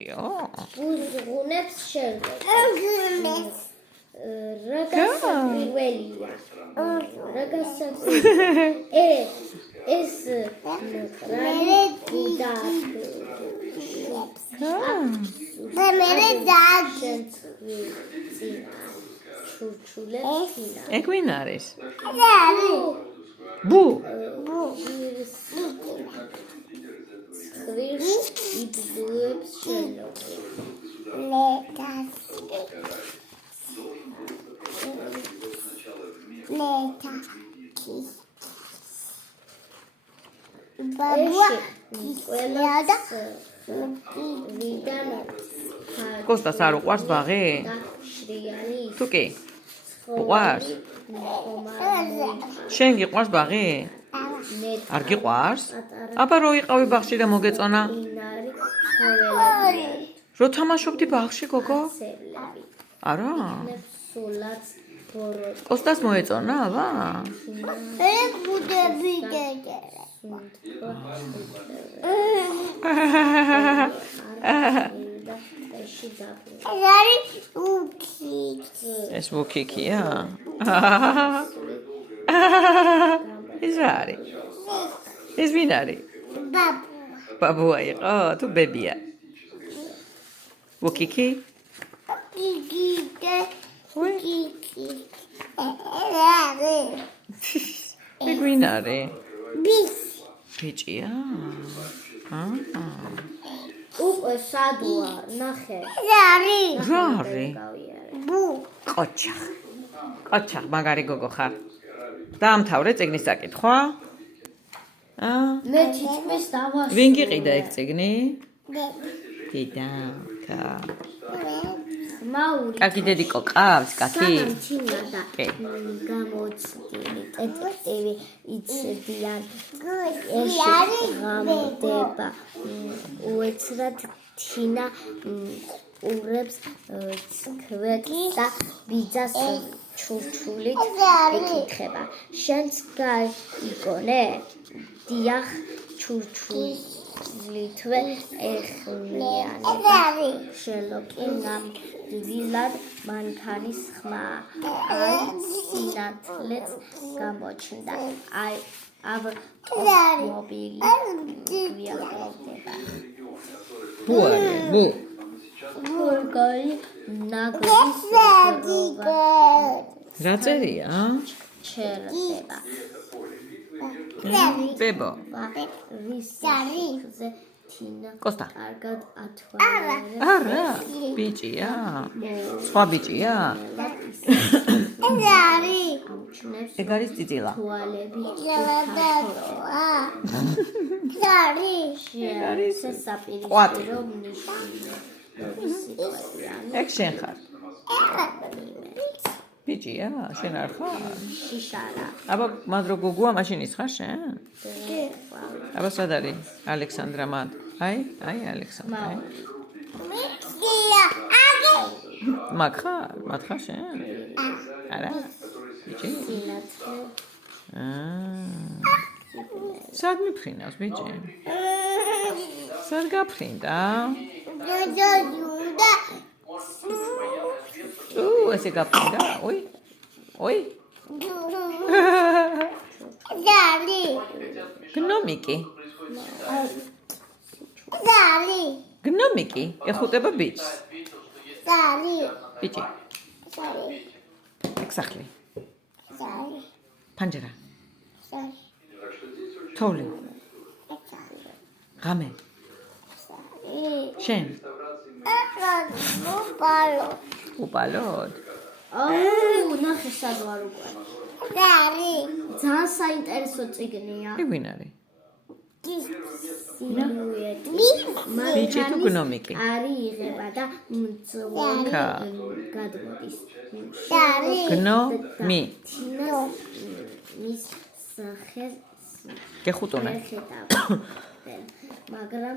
ბუზღუნებს შევდეთ. რაგასაკვირველია. ეს მყრალი ეგ ვინ არის? ბუ ცხვირს იბრძვებს შენობა. კოსტას არ უყვარს ბაღი? თუ კი? უყვარს? შენ გიყვარს ბაღი? არ გიყვარს? აბა რო იყავი ბაღში და მოგეწონა? რო თამაშობდი ბაღში გოგო? არა? კოსტას მოეწონა აბა? ეს ვუქიქია? ეს რა არის? ეს ვინ არის? ბაბუა იყო? თუ ბებია? ვუქიქი? ეგ ვინ არის? ბიჭია? უკვე სადუა, ნახე. რა არის? ყოჩახ, მაგარი გოგო ხარ. დაამთავრე წიგნის წაკითხვა? მე თითქმის დავასრულე. ვინ გიყიდა ეგ წიგნი? დედა. მაური. კარგი დედიკო ყავს, კაცი? თინა და გამოცდილი ტეტივი იცდიან. ეს ღამდება. უეცრად თინა ყურებს ცქვეტს და ბიძას ჩურჩულით ეკითხება. შენც გაიგონე? დიახ, ჩურჩულითვე ეხმიანება. შელოკი ნამდვილად მანქანის ხმა. სინათლეც გამოჩნდა. ავტომობილი გვიახლოვდება. ბუ არის? ბუ? გორგოლი ნაგვის რა წერია? ჩერდება. ბებო. რისზე თინა კოსტა. კარგად ათვალიერებს. არა, ბიჭია. სხვა ბიჭია? ეგ არის წიწილა. თვალები სასაპირისპირო ნიშნები. ეგ შენ ხარ? ბიჭია, შენ არ ხარ? შიშარა. აბა მადრო გოგოა, მაშინ ის ხარ შენ? აბა სად არის ალექსანდრა მად? აი, ალექსანდრა. მაგ ხარ შენ? არა? ბიჭი? სად მიფრინავს ბიჭი? სად გაფრინდა? ესე გაფრინდა? ой. გნომიკი. გნომიკი ეხუტება ბიჭს. ბიჭი. ექსახლი. პანჯერა. თოვლი. ღამე. შენ. უპალოდ. ნახე სად ვარ უკვე. ძალიან საინტერესო წიგნია. ეგ ვინ არის? სილუეტი. ბიჭი თუ გნომიკი? არი იღება და მძღვარი გადმოდის. გნომი. მის სახელს გეხუტუნა. მაგრამ